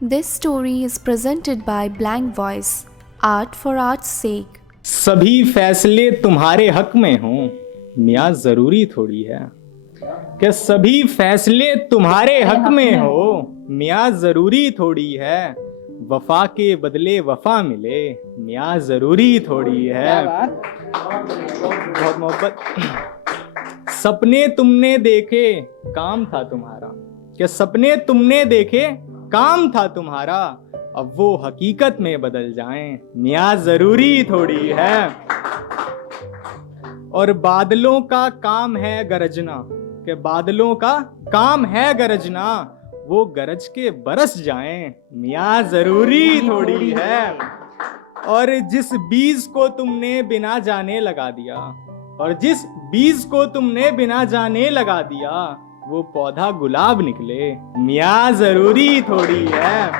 This story is presented by Blank Voice, Art for Art's sake. सभी फैसले तुम्हारे हक में हों मियाँ जरूरी थोड़ी है कि सभी फैसले तुम्हारे हक में हो मियाँ जरूरी थोड़ी है वफा के बदले वफा मिले मियाँ जरूरी थोड़ी है। बहुत मोहब्बत। सपने तुमने देखे काम था तुम्हारा कि सपने तुमने देखे काम था तुम्हारा अब वो हकीकत में बदल जाएं मियाँ जरूरी थोड़ी है। और बादलों का काम है गरजना कि बादलों का काम है गरजना वो गरज के बरस जाएं मियाँ जरूरी थोड़ी है। और जिस बीज को तुमने बिना जाने लगा दिया और जिस बीज को तुमने बिना जाने लगा दिया वो पौधा गुलाब निकले मियाँ जरूरी थोड़ी है।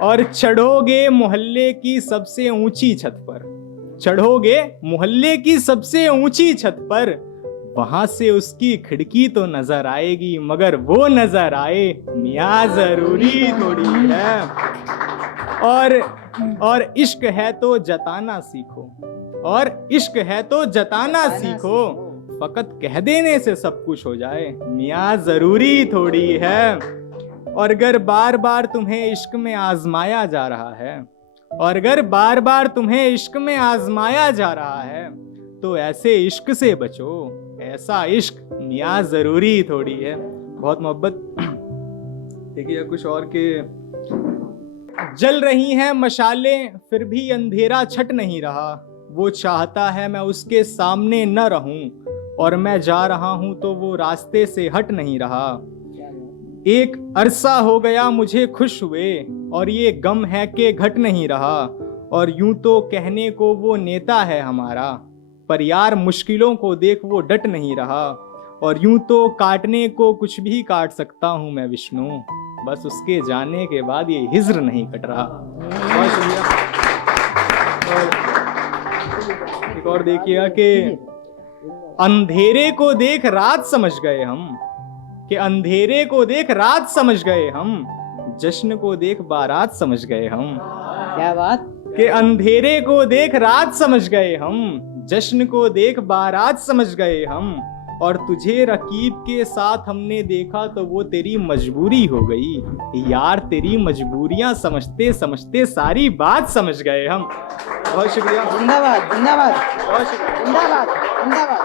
और चढ़ोगे मोहल्ले की सबसे ऊंची छत पर चढ़ोगे मोहल्ले की सबसे ऊंची छत पर वहां से उसकी खिड़की तो नजर आएगी मगर वो नजर आए मियाँ जरूरी थोड़ी है। और इश्क है तो जताना सीखो और इश्क है तो जताना सीखो फकत कह देने से सब कुछ हो जाए मियाँ जरूरी थोड़ी है। और अगर बार बार तुम्हें इश्क में आजमाया जा रहा है और अगर बार बार तुम्हें इश्क में आजमाया जा रहा है तो ऐसे इश्क से बचो ऐसा इश्क मियाँ जरूरी थोड़ी है। बहुत मोहब्बत। देखिए कुछ और के जल रही हैं मशालें फिर भी अंधेरा छट नहीं रहा वो चाहता है मैं उसके सामने न रहूं और मैं जा रहा हूं तो वो रास्ते से हट नहीं रहा। एक अरसा हो गया मुझे खुश हुए और ये गम है कि घट नहीं रहा और यूं तो कहने को वो नेता है हमारा पर यार मुश्किलों को देख वो डट नहीं रहा और यूं तो काटने को कुछ भी काट सकता हूं मैं विष्णु बस उसके जाने के बाद ये हिज्र नहीं कट रहा। बहुत शुक्रिया। और एक और देखिएगा कि अंधेरे को देख रात समझ गए हम कि अंधेरे को देख रात समझ गए हम जश्न को देख बारात समझ गए हम। क्या बात कि अंधेरे को देख रात समझ गए हम जश्न को देख बारात समझ गए हम और तुझे रकीब के साथ हमने देखा तो वो तेरी मजबूरी हो गई यार तेरी मजबूरियां समझते समझते सारी बात समझ गए हम। बहुत शुक्रिया। जिंदाबाद जिंदाबाद बहुत शुक्रिया। जिंदाबाद जिंदाबाद।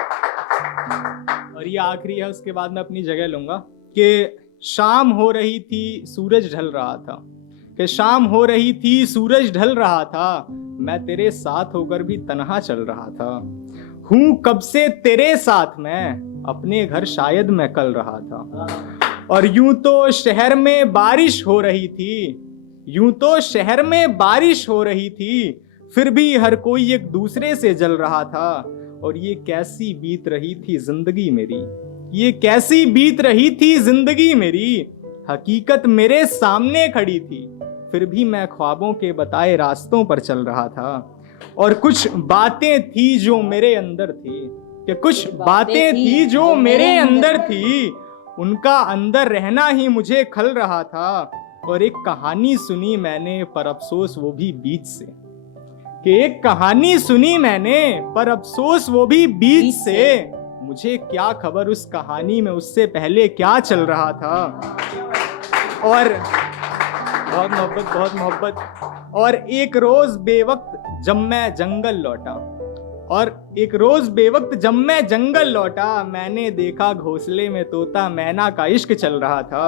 और ये आखिरी है उसके बाद मैं अपनी जगह लूंगा कि शाम हो रही थी सूरज ढल रहा था कि शाम हो रही थी सूरज ढल रहा था मैं तेरे साथ होकर भी तन्हा चल रहा था हूँ कब से तेरे साथ मैं अपने घर शायद मैं कल रहा था। और यूं तो शहर में बारिश हो रही थी यूं तो शहर में बारिश हो रही थी फिर भी हर कोई एक दूसरे से जल रहा था और ये कैसी बीत रही थी जिंदगी मेरी ये कैसी बीत रही थी जिंदगी मेरी हकीकत मेरे सामने खड़ी थी फिर भी मैं ख्वाबों के बताए रास्तों पर चल रहा था और कुछ बातें थी जो मेरे अंदर थी कि कुछ बातें थी जो मेरे अंदर थी उनका अंदर रहना ही मुझे खल रहा था और एक कहानी सुनी मैंने पर अफसोस वो भी बीच से कि एक कहानी सुनी मैंने पर अफसोस वो भी बीच से मुझे क्या खबर उस कहानी में उससे पहले क्या चल रहा था। और बहुत मोहब्बत। और एक रोज बेवक्त जब मैं जंगल लौटा और एक रोज बेवक्त जब मैं जंगल लौटा मैंने देखा घोंसले में तोता मैना का इश्क चल रहा था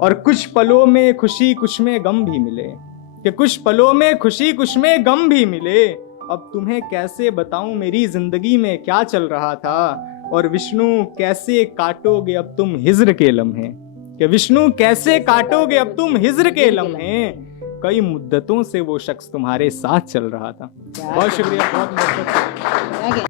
और कुछ पलों में खुशी कुछ में गम भी मिले कि कुछ पलों में खुशी कुछ में गम भी मिले अब तुम्हें कैसे बताऊं मेरी जिंदगी में क्या चल रहा था और विष्णु कैसे काटोगे अब तुम हिज्र के लम्हे कि विष्णु कैसे काटोगे अब तुम हिज्र के लम्हे कई मुद्दतों से वो शख्स तुम्हारे साथ चल रहा था। बहुत शुक्रिया। बहुत